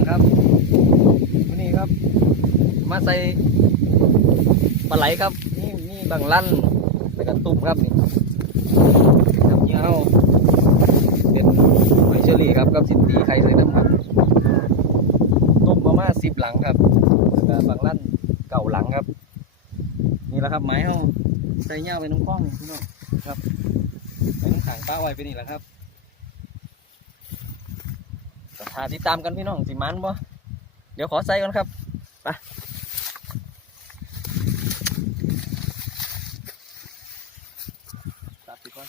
องครับวันนี้ครับ มาใส่ปลาไหลครับ นี่นี่บางลั่นแล้วก็ตุ้มครับนี่ครับเนี่ยเอาเป็นหอยเชอรี่ครับกับสินตีไข่ใส่น้ำครับต้มประมาณสิบหลังครับแล้วก็บางลั่นเก่าหลังครับ นี่แหละครับไม้เอาใส่เงาไปน้ำคล้องพี่น้องครับไปน้ำขังป้าไว้ไปนี่แหละครับ ก็ทาติดตามกันพี่น้องสิมันบ่เดี๋ยวขอใส่ก่อนครับไปตัดก่อน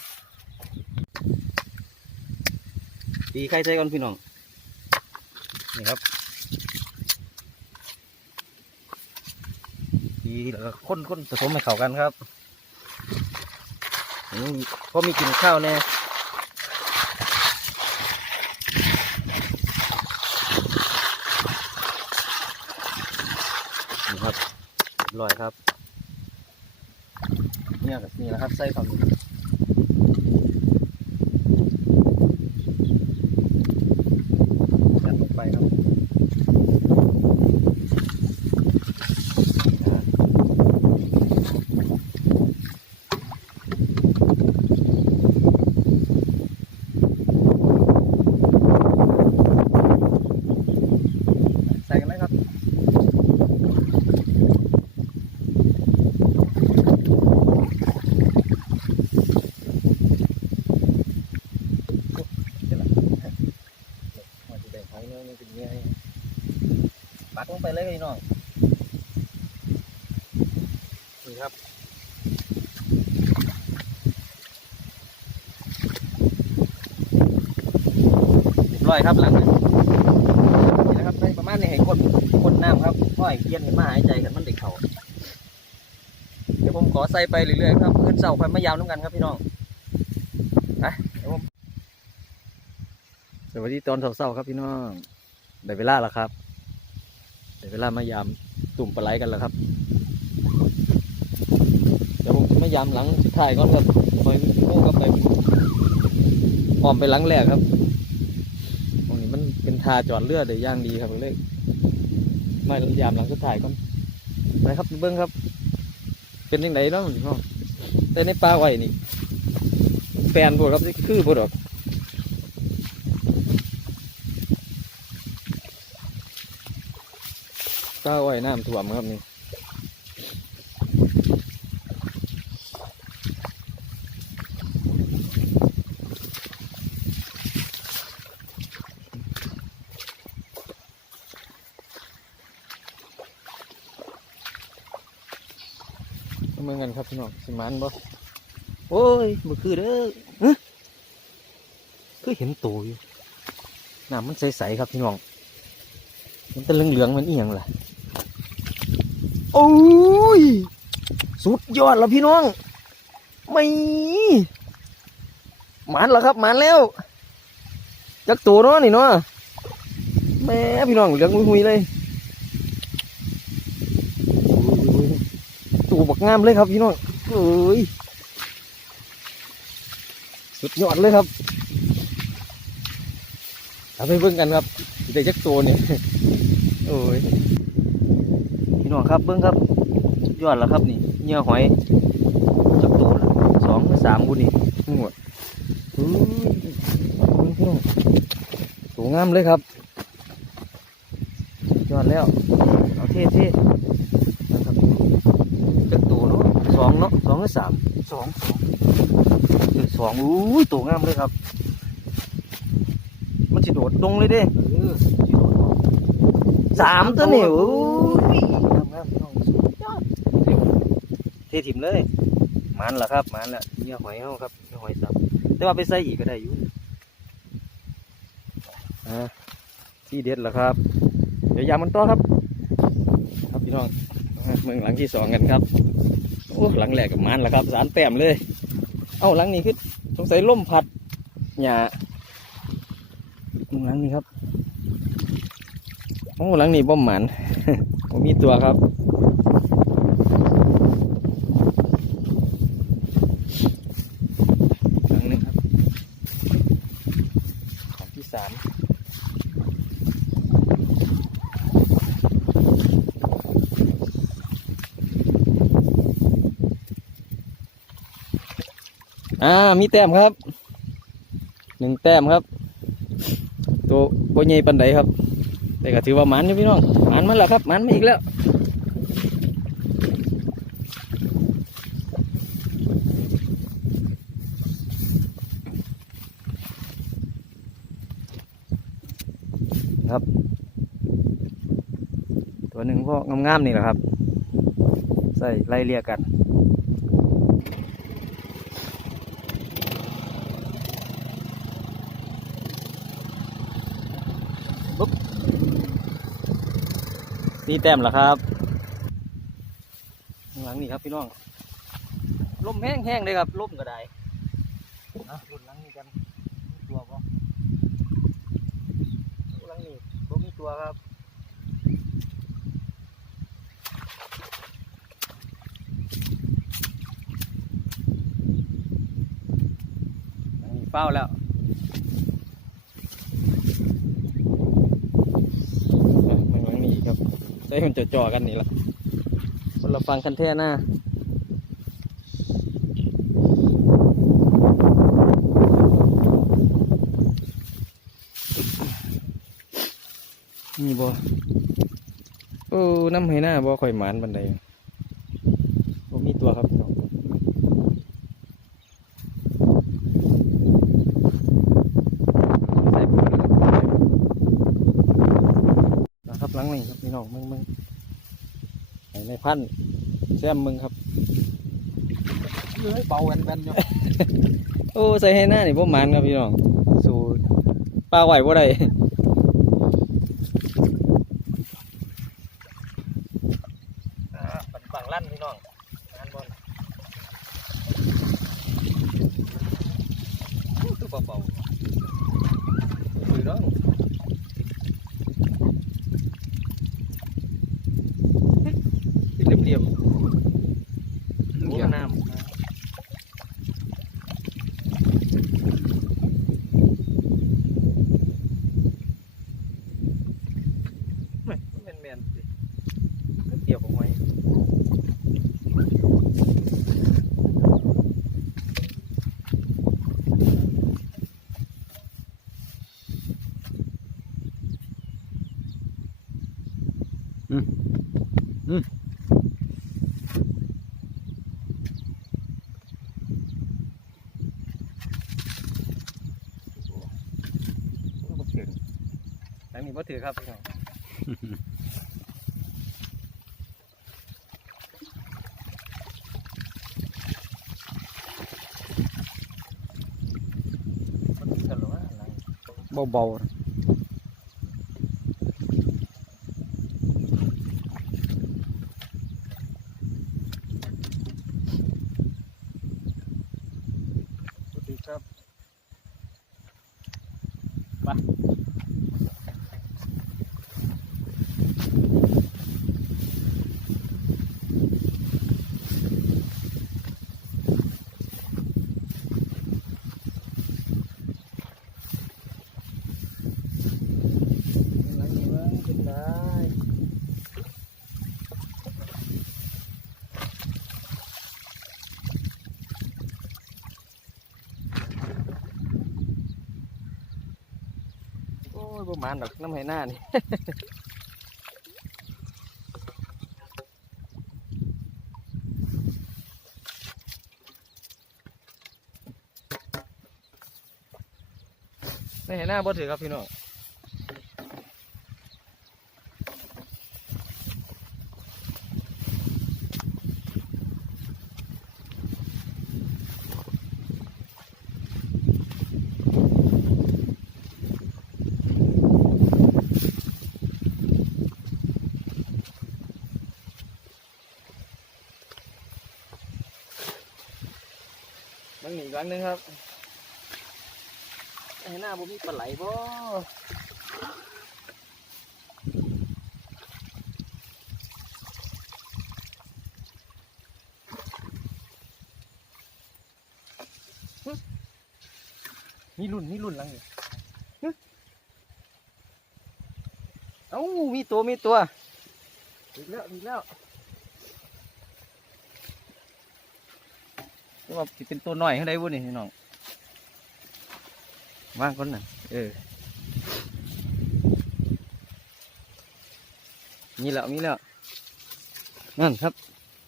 ตีไข่ใส่ก่อนพี่น้อง นี่ครับตีแล้วก็ข้นข้นผสมให้เข้ากันครับพอมีกลิ่นข้าวแน่นี่ครับเร้อยครับ เนี่ยกับนี่แหละครับไส้ฝั่งนี้ดลงไปครับใส่กันเลยครับ เดี๋ยวละมันจะแบ่งไว้เนื้อ มันเป็นยังไงปักลงไปเลยพี่น้องนี่ครับเรียบร้อยครับหลังนี้นี่นะครับในประมาณนี้ให้คนคนน้ำครับค่อยเย็นขึ้นมาหายใจกันมันเด็กเขาเดี๋ยวผมขอใส่ไปเรื่อยๆครับขึ้นเสาไปมายาวน้ำกันครับพี่น้องไปเดี๋ยวผมสวัสดีตอนเช้าๆครับพี่น้อง ได้เวลาแล้วครับได้เวลามายามตุ่มปลาไหลกันแล้วครับเดี๋ยวผมจะมายามหลังสุดท้ายก่อนครับคอยโม่กับไปอ้อมไปหลังแรกครับตรงนี้มันเป็นทาจอดเลือดได้ย่างดีครับเลยมายามหลังสุดท้ายก่อนไปครับเบิ้องครับ เป็นยังไงเนาะแต่ในปลาไหวนี่แฟนพวครับคือพวกดอก เต้าไว้น้ำท่วมครับนี่เมือกันครับพี่น้องสิมันบ่โอ้ยมือคือเด้อฮะคือเห็นตัวอยู่น้ำมันใสๆครับพี่น้องมันเป็นเหลืองๆมันเอียงล่ะ โอ้ย สุดยอดแล้วพี่น้อง ไม่หมันแล้วครับหมันแล้ว จักตัวเนาะนี่เนาะแม่พี่น้องเหลืองหุยเลยตัวบักงามเลยครับพี่น้องเอ้ยสุดยอดเลยครับเอาไปเบิ่งกันครับได้จักตัวเนี่ยโอ้ย น้องครับเบิ้งครับสุดยอดแล้วครับนี่เหยื่อหอยจับตัวละสองหรือสามบุนี่หมดอื้อเบิ่งพี่น้องตัวงามเลยครับสุดยอดแล้วเอาเท่เท่ๆนะครับจับตัวเนาะสองเนาะสองหรือสามสองสองเออสองอุ้ยตัวงามเลยครับ มันจะโดดลงเลยเด้เออสิโดดลงสามตัวนี่โอ้ยงามๆพี่น้องสุดยอด เทถิ่มเลยมันละครับมันละเนื้อหอยเฮาครับเนื้อหอยสับแต่ว่าไปใส่อีกก็ได้อยู่อ่าที่เด็ดละครับ เดี๋ยวยามันต่อครับ ครับพี่น้องเมืองหลังที่สองกันครับโอ้หลังแรกกับมันละครับ สารแต้มเลย เอ้าหลังนี้คือสงสัยล่มพัดหญ้าหลังนี้ครับโอ้หลังนี้บ่หมันผมมีตัวครับ หลังหนึงครับ ของที่สาม อ่ามีแต้มครับหนึ่งแต้มครับ ตัวโบใหญ่ปันไดครับ แต่ก็ถือว่ามันอยู่พี่น้องมันมาแล้วครับมันมาอีกแล้วครับ ตัวหนึ่งพวกงามๆนี่แหละครับ ใส่ไล่เรียกกัน นี่แต้มเหรอครับข้างหลังนี่ครับพี่น้องลมแห้งๆเลยครับลมก็ได้นะรุ่นหลังนี่กันมีตัวปะรุ่นหลังนี่ตัวมีตัวครับหลังนี่เป้าแล้ว อะมันหลังนี้ครับ ได้มันจะจ่อๆกันนี่ละคนเราฟังคันแท่หน้านี่บ่โอ้น้ำให้หน้าบ่ค่อยหมานบันไดบ่มีตัวครับพี่น้องใส่ปุ๋ยแล้วครับ นะครับหลังนี่ครับพี่น้องมึงมึงไอ้ใน พันธุ์แซมมึงครับเฮ้ยเบาแวนๆอยู่โอ้ใส่ให้หน้านี่พวกมันครับพี่น้อง สู่ปลาไหวบ่ได้ปันฝั่งลั่นพี่น้องงานบอลคือเบาๆคือน้องติดเหลี่ยมๆหัวน้ำ ไม่แมนแมนๆสิก็เกี่ยวกับไว้อืมอืมโอ้บ่ถืออันนี้บ่ ถือครับพี่น้องเบาๆนะสวัสดีครับไปหลังนี้ว่าเป็นได้โอ้ ยประมาณดอกน้ำไหหน้านี่ไม่เห็นหน้าบ่ถือครับพี่น้อง บางหนีอีกครั้งหนึงครับไอ้หน้าบ่มีปลาไหลบ่ฮึมีรุ่นมีรุ่นหลังอยู่ฮึเอ้ามีตัวมีตัวอีกแล้วอีกแล้ว แต่ว่าสิเป็นตัวน้อยให้ได้บุนี่พี่น้องว่างคนน่ะเออมีแล้วมีแล้วนั่นครับ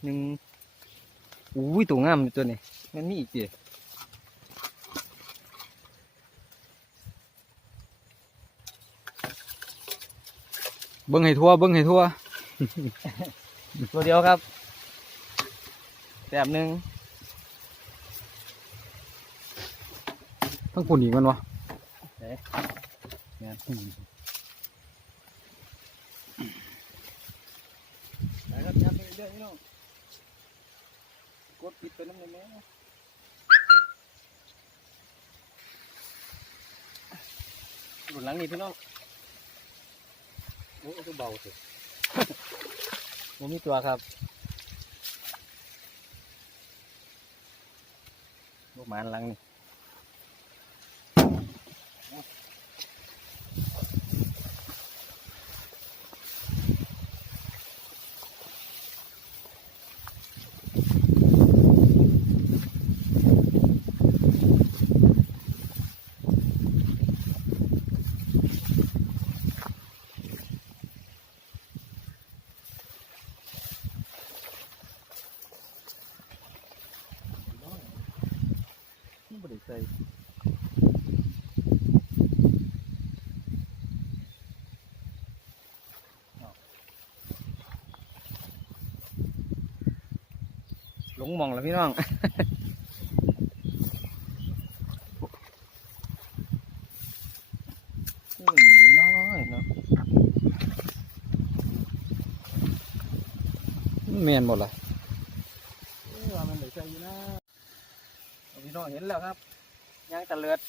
หนึ่งอุ้ยตัวงามตัวนี้มันมีอีกเดียเบิ้งให้ทั่วเบิ้งให้ทั่วตัวเดียวครับแต้มหนึ่ง ทั้งปุ่นอีกมันวะไปครับยับไปเรื่อยๆพี่น้องกดปิดไปน้ำเลยแม่บนหลังนี่พี่น้องโอ้ตัวเบาสิผมมีตัวครับลูกหมานหลังนี่ บริใส่ห ลงมองแล้วพี่น้องน้อยเนาะแมนหมดเลยมันเหลือใจนะพี่น้องเห็นแล้วครับย่างตะเลือด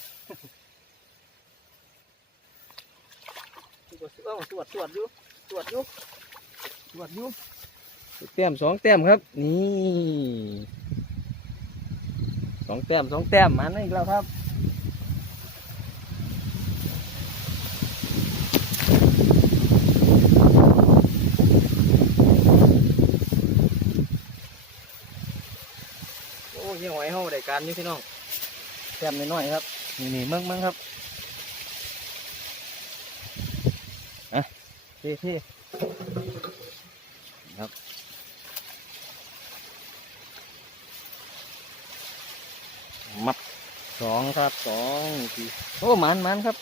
ตรวจตรวจตรวจอยู่ตรวจอยู่ตรวจอยู่ แต้มสองแต้มครับ นี่สองแต้มสองแต้มมันอีกแล้วครับโอ้ยเฮียหอยเฮาได้การอยู่พี่น้องแต้มน้อยๆครับนี่นี่มืองมืองครับอะเท่เท่ครับ มับสองครับสองทีโอ้หมันหมันครับ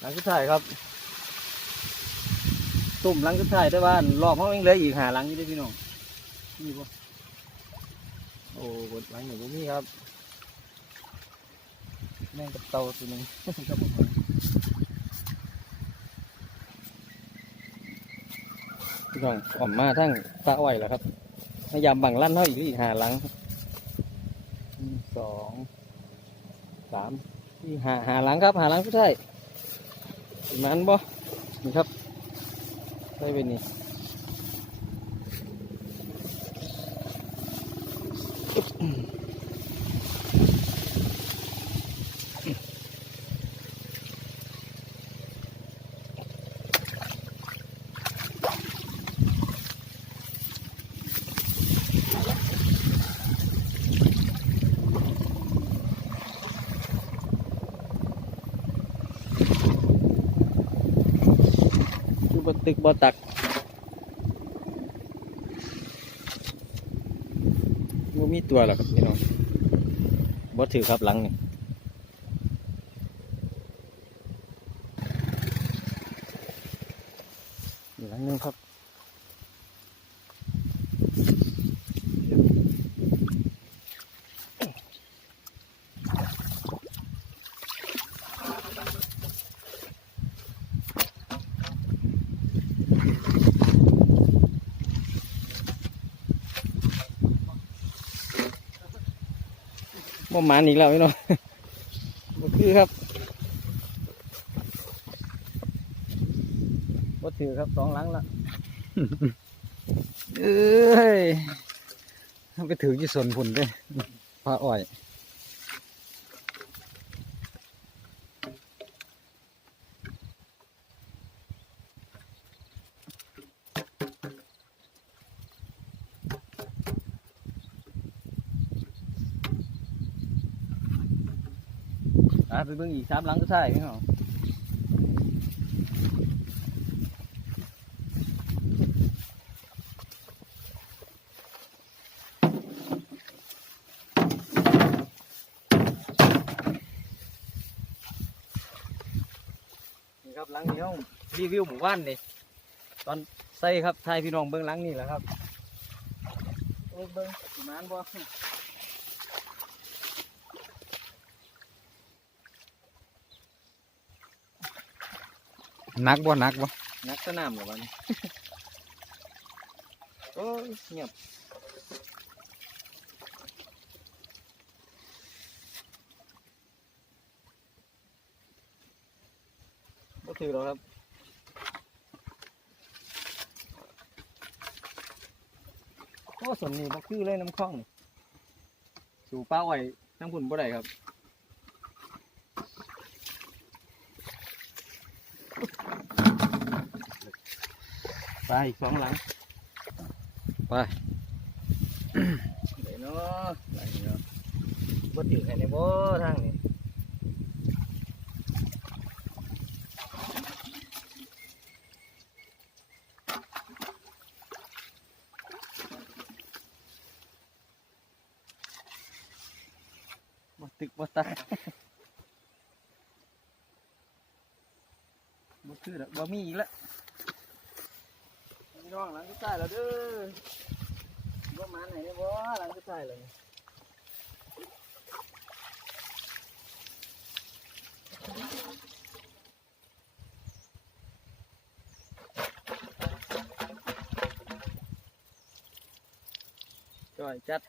หลังสุดท้ายครับ ตุ่มหลังสุดท้ายแต่ว่ารอบห้องยังเหลืออีกหาหลังอยู่เด้อพี่น้องนี่ปะโอ้บนหลังหนึ่งนี่ครับ แม่งกับเตาตัวนึงครับผมพี่น้องออกมาทั้งฟ้าไหวแล้วครับพยายามบังลั่นเท่าอีกอีกหาหลังครับหนึ่งสองสามสี่หาหาหลังครับ หาหลังสุดท้ายมันบ่นี่ครับได้เป็นนี่ ตึกบ่ตัก บ่มีตัวหรอกครับพี่น้องบ่ถือครับหลังนี่อีกหลังหนึงครับ บ่หมานอีกแล้วพี่น้องบ่คือครับบ่ถือครับสองหลังละเอ้ยไปถือยี่สวนผุนด้วยปลาอ้อย อะไปเบิ่งอีกสามหลังก็ใช่พี่น้องนี่ครับหลังนี้เรารีวิวหมู่บ้านนี่ตอนใส่ครับทายพี่น้องเบิ่งหลังนี่แหละครับเบิ่งเบิ่งสิมานบ่ นักบ่นักบ่นักสนามหรอวะนี่โอ้ยเงียบก็ถือแล้วครับโอ้ส่วนนี้บ่คือเลยน้ำคลองสู่ป้าไว้น้ำขุนบ่ได้ครับ ไปอีกสองหลังไปเดี๋ยวเนาะไหลเนาะบ่ถึงให้ในบ่ทางนี้บ่ตึกบ่ตายบ่คือแล้วบ่มีอีกแล้ว พี่น้องหลังที่ใต้แล้วเด้อบ่มาไหนเนี่ยบ่หลังสุดท้ายเลยจ่อยจัด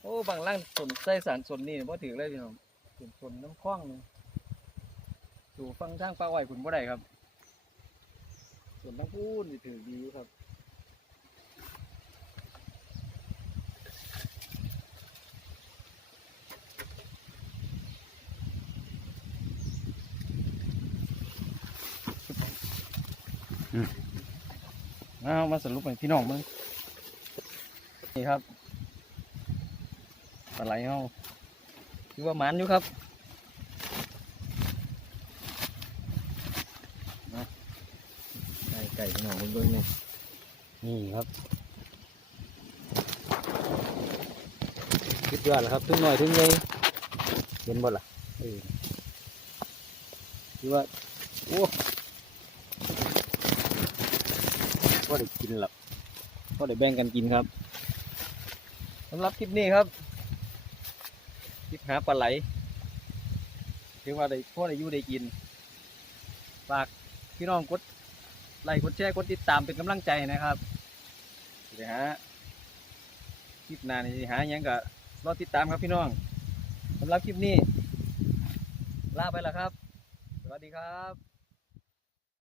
โอ้บางล่างสนใส่สารสนนี่บ่ถือเลยพี่น้องสนสนน้ำคว้างนี่สู่ฟังทางปลาไหวคุณบ่ได้ครับ ส่วนทั้งพูนนี่ถือดีอยู่ครับเอามาสรุปให้พี่น้องมึงนี่ครับปลาไหลเฮาคือว่าหมันอยู่ครับมาไก่ไก่ พี่น้องเบิ่งเบิ่งนี่นี่ครับคิดว่าแล้วครับถึงหน่อยถึงเลยเห็นบ่ล่ะเออคือว่าโอ้ก็ได้กินหรอกก็ได้แบ่งกันกินครับสำหรับคลิปนี้ครับคลิปหาปลาไหลถือว่าได้พ่อได้อยู่ได้กินฝากพี่น้องกด ไลค์กดแชร์กดติดตามเป็นกำลังใจนะครับเดี๋ยวฮะคลิปหน้านี่สิหาหยังก็รอติดตามครับพี่น้องสำหรับคลิปนี้ลาไปแล้วครับ สวัสดีครับ